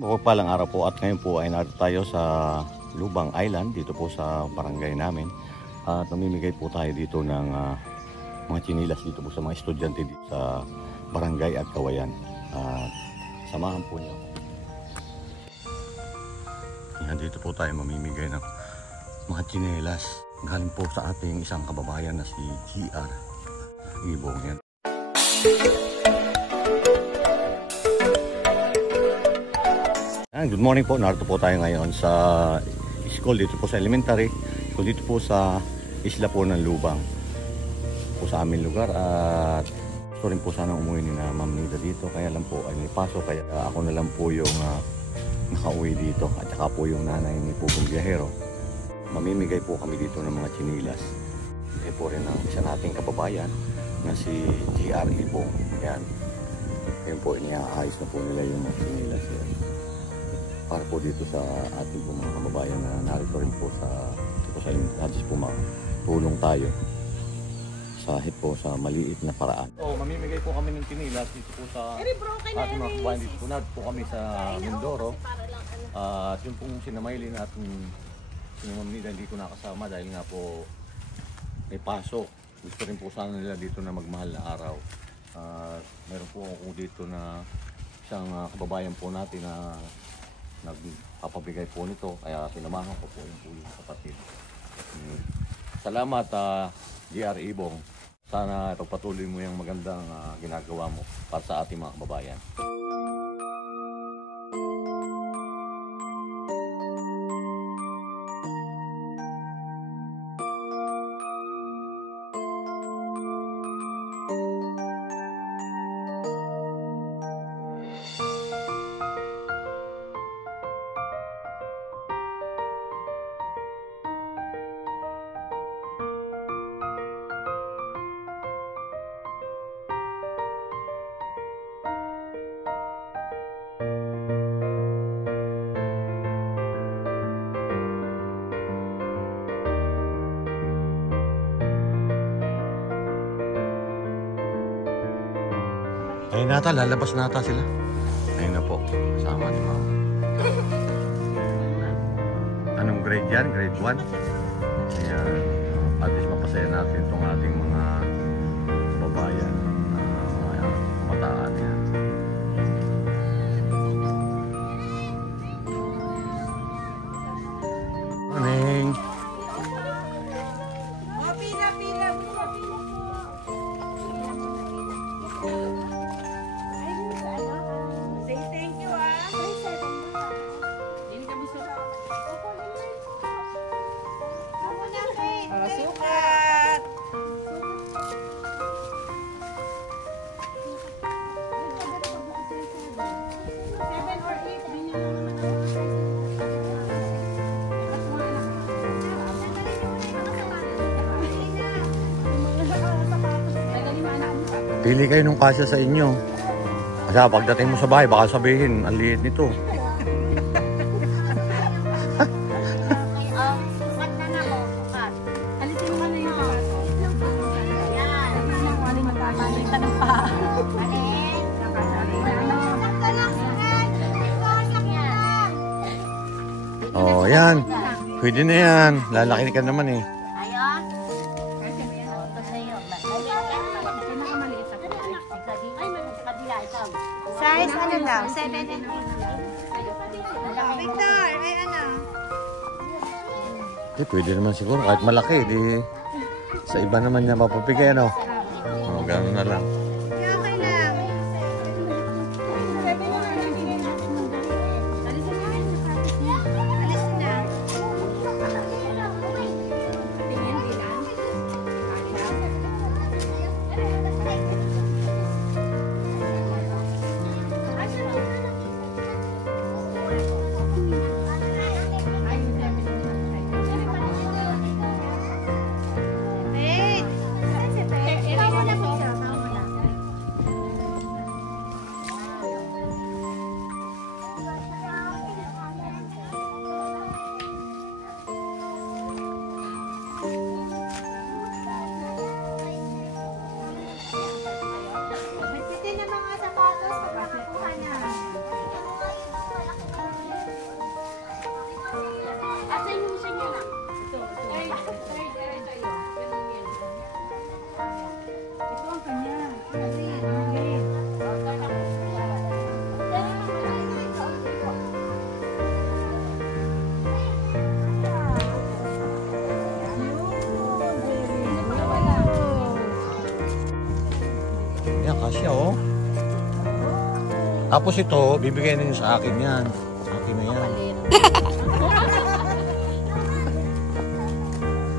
Mapagpalang araw po at ngayon po ay narito tayo sa Lubang Island dito po sa barangay namin at namimigay po tayo dito ng mga chinilas dito po sa mga estudyante dito sa barangay at Kawayan. Samahan po niyo. Yan, dito po tayo mamimigay ng mga chinilas galing po sa ating isang kababayan na si GR Ibong. Yan. Good morning po, narito po tayo ngayon sa school dito po sa elementary school dito po sa isla po ng Lubang po sa aming lugar at gusto rin po sana umuwi ni na Ma'am Nida dito, kaya lang po ay may paso, kaya ako na lang po yung nakauwi dito at saka po yung nanay ni Pugong Biyahero. Mamimigay po kami dito ng mga chinilas po rin ng isa nating kababayan na si GR Ibong. Yan, yun po, iniaayos na po nila yung mga chinilas yan para po dito sa ating po mga kababayan na narito rin po sa Hadis po, tulong tayo sa hit po sa maliit na paraan. So, mamimigay po kami ng chinilas dito po sa ating mga kababayan dito po. Narito po kami sa Mindoro at yung pong sinamaylin at sinamamnida hindi ko nakasama dahil nga po may pasok. Gusto rin po sana nila dito na magmahal na araw. Meron po ako dito na isang kababayan po natin na nagpapabigay po nito, kaya pinamahan ko po yung kapatid. Salamat GR Ibong. Sana ipagpatuloy mo yung magandang ginagawa mo para sa ating mga kababayan. Ayun nata, lalabas nata sila. Ayun na po, kasama ni Mama. Anong grade yan? Grade 1? Ayan, at least mapasaya natin itong ating mga babayan na mataan yan. Morning! Pili kayo nung kasya sa inyo. Kasi pagdating mo sa bahay, baka sabihin, ang liit nito. Oh, yan. Pwede na yan. Lalaki ka naman eh. Size ano daw? 7 and Victor, ay ano? Pwede naman siguro. Kahit malaki, di sa iba naman niya mapapigay, ano? Oh, gano'n na lang. Okay lang. Alis na. Ikaw muna po siya. Tapos ito, bibigyan ninyo sa akin yan. Akin na yan.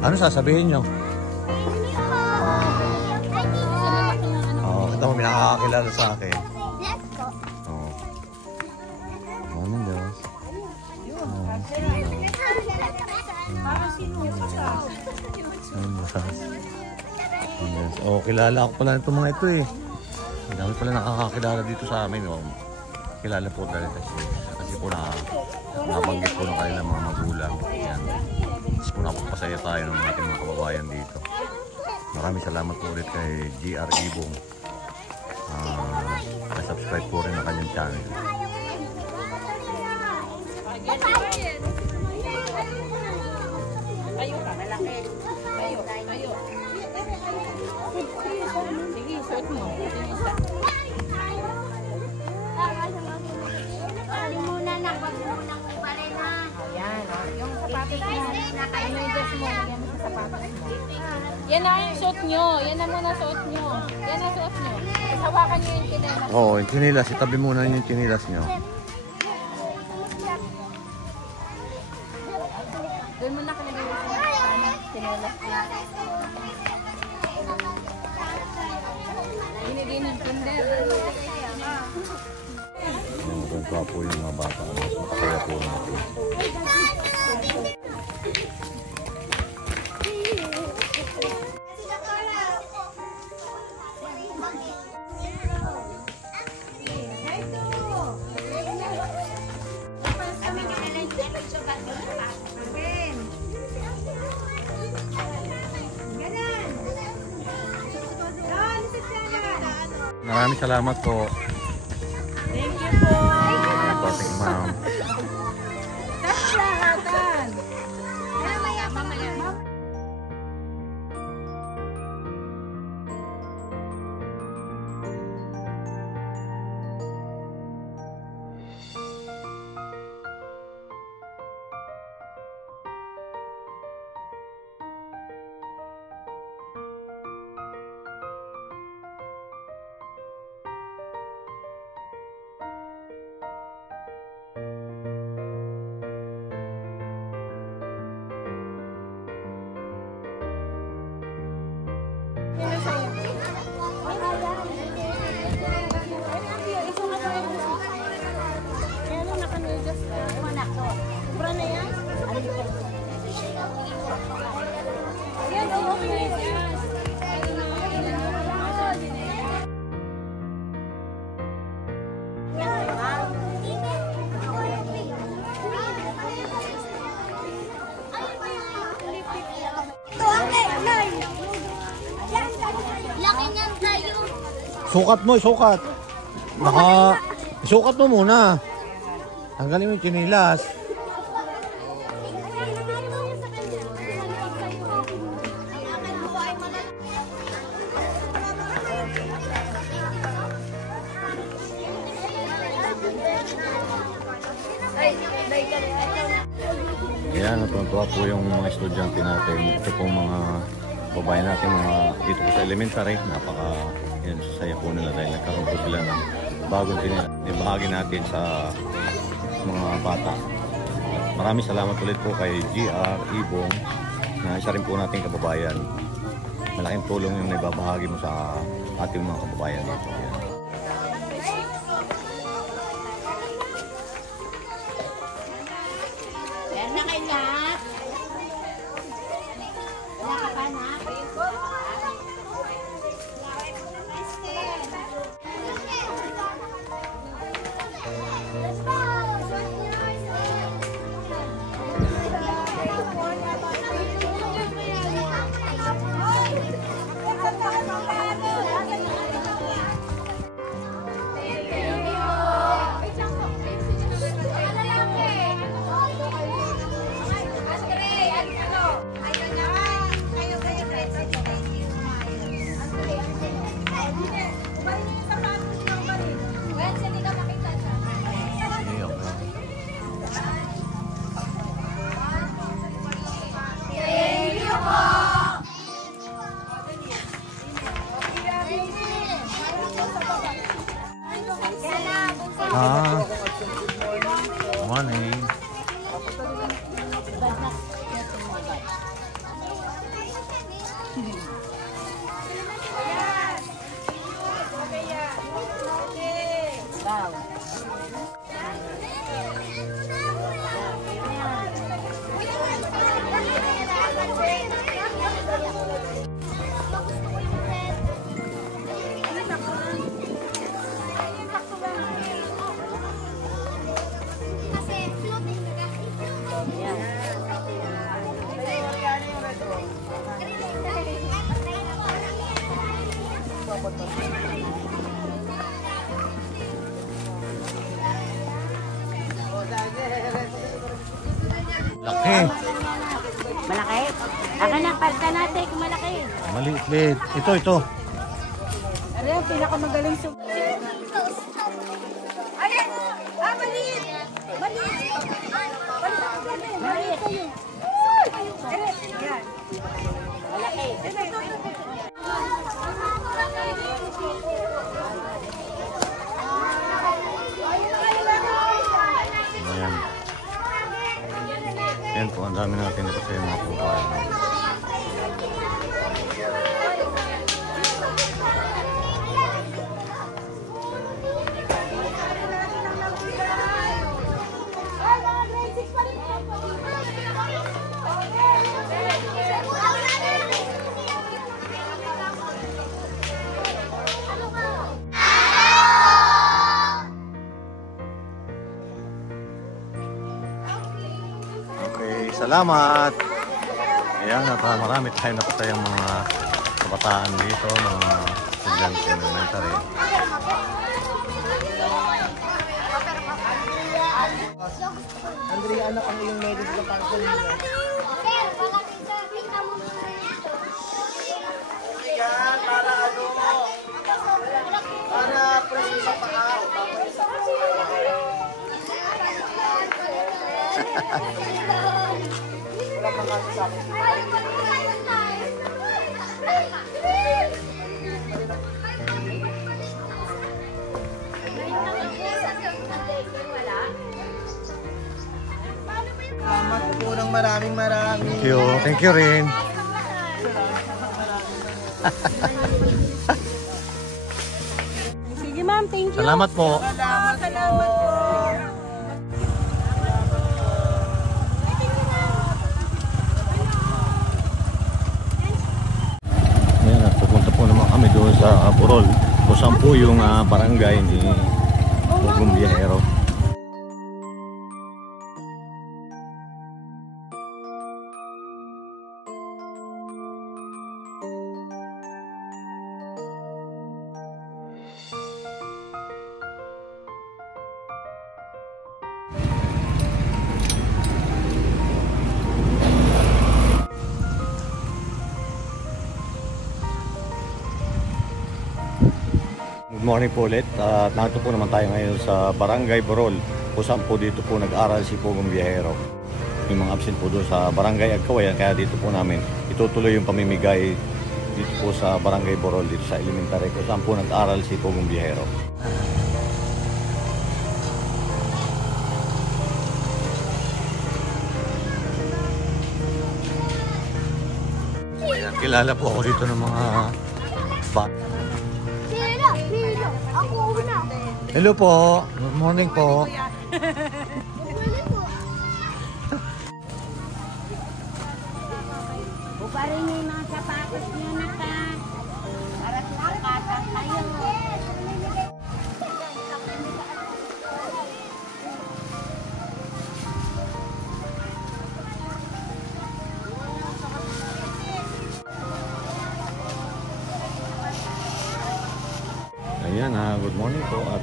Ano sasabihin nyo? Ito mo, may nakakakilala sa akin. Oo. Ano Diyos? Oh, kilala ako pala itong mga ito eh. Ang dami pala nakakakilala dito sa amin. Oh. Kilala po talaga kasi po nabanggit po ng kanilang mga magulang. Yan. Tapos po napapasaya tayo ng ating mga kababayan dito. Maraming salamat po ulit kay GR Ibong. Subscribe po rin ang kanyang channel. Ayo ka, malaki. Ayo. Sige, suot mo. Ayan, yung sapatos mo. Imedyas mo. Yan sa sapatos mo. Yan na yung suot nyo. Yan na muna suot nyo. Yan na suot nyo. Hawakan nyo yung chinelas. Oo, yung chinilas. Itabi muna yung chinilas nyo. Doon mo na kalagay yung chinelas. Binigay ng kinder. Ganito po yung mga bata. Mas makasaya po natin. Maraming salamat po. Thank you po. Thank you, ma'am. Taslahatan. Mamaya. Sukat mo, sukat. Sukat mo muna. Tanggalin mo yung chinilas. Ayan, natutuwa po yung mga estudyante natin. Ito po mga babayan natin, mga dito po sa elementary. Yan, sasaya po nila dahil nagkaroon po sila ng bagong ibahagi natin sa mga bata. Maraming salamat ulit po kay GR Ibong na isa rin po nating kababayan. Malaking tulong yung naibabahagi mo sa ating mga kababayan dito. Yan. Yan na kayo na. Wala ka pa na. Morning. Laki. Malaki? Aka na, palta natin kung malaki. Maliit. Ito. Ano yung pinakamagaling sa... Ayan! Ah, maliit! Maliit! Maliit! Yan. Malaki. Ayan. Ayan po, ang dami natin ito sa mga pupayan. Okay, salamat. Ayan, at marami tayong napatayang mga kabataan dito, mga estudyante ng elementary. Andre, ano ang iyong medyo sa pangkunin mo? Yan, para ano? Para preso sa paa. Wala kang kasi sa akin. Salamat po ng maraming. Thank you rin. Sige ma'am, thank you. Salamat po. Salamat po. Ayan, at pupunta po naman kami doon sa Burol. Kung saan po yung barangay ni Pugong Biyahero. Good morning po ulit. Narito po naman tayo ngayon sa Barangay Burol, kung saan po dito po nag-aral si Pugong Biyahero. Yung mga absent po doon sa Barangay Agkawayan, kaya dito po namin itutuloy yung pamimigay dito po sa Barangay Burol, dito sa elementary, kung saan po nag-aral si Pugong Biyahero. Ayan, kilala po ako dito ng mga bata. Ako una. Hello po. Good morning po. Bubarin niyo yung mga sapatos niyo na ka. Para nakakatang kayo. Ayan, good morning po. At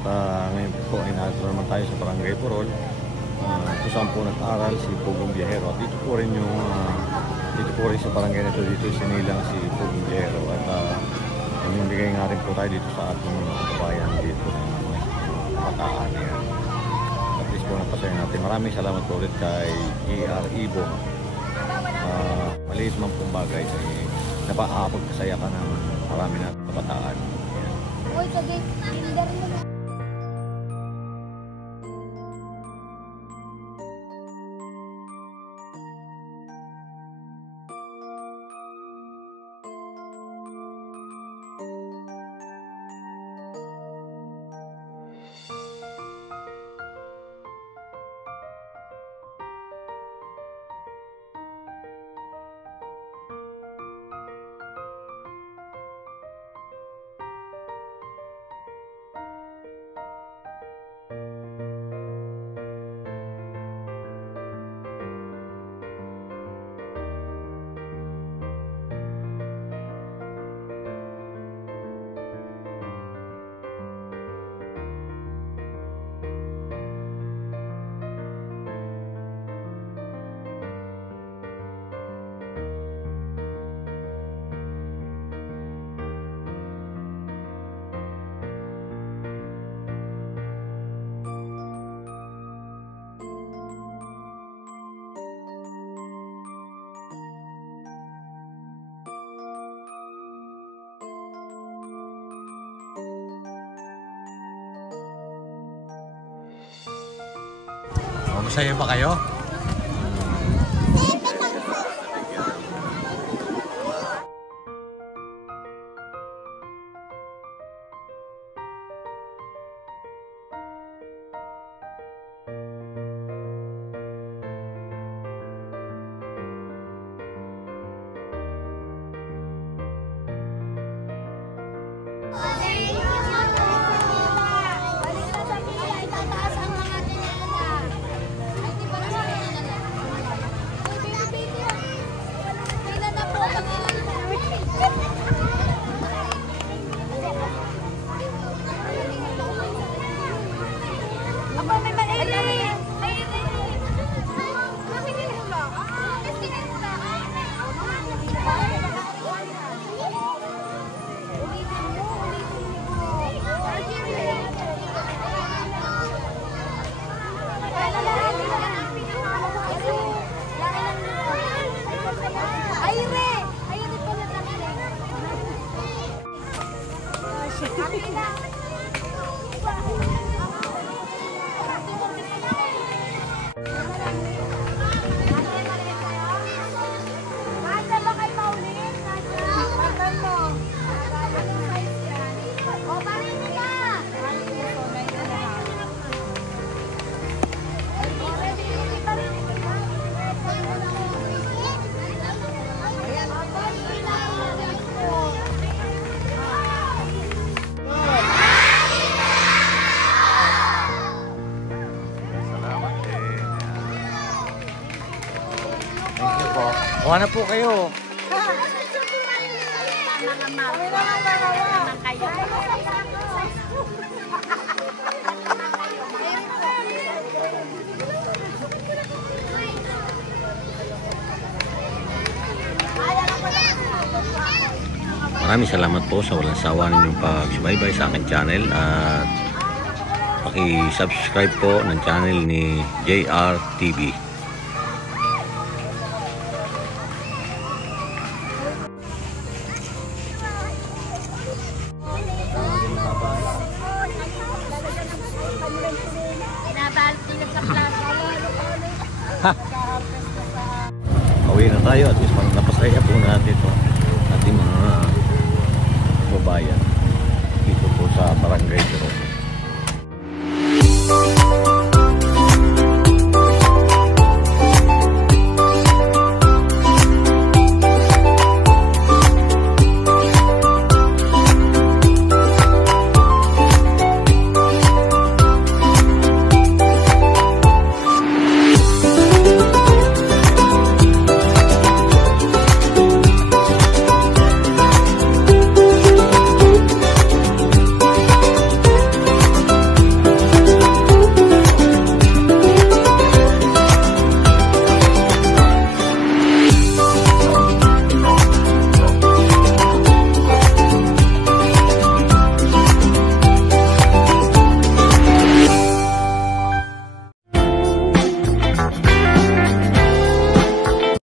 ngayon po ay narito naman tayo sa Barangay Burol, kung saan po nag-aral si Pugong Biyahero. At dito po rin sa barangay na ito, dito sinilang si Pugong Biyahero. At namimigay nga rin po tayo dito sa ating mga kababayan dito ng kabataan. At least po napasaya natin. Maraming salamat po ulit kay E.R. Ibong. Maliit man pong bagay ay napakapagpasaya ka ng marami na kabataan. Uy, kagay, hindi rin mo na. Masaya ba kayo? Kuha na po kayo. Maraming salamat po sa walang sawa ninyong pagsubaybay sa aking channel at paki-subscribe po ng channel ni JR TV. Uwi na tayo at least napasaya po natin ito ating mga babayan dito po sa Barangay Jeromo.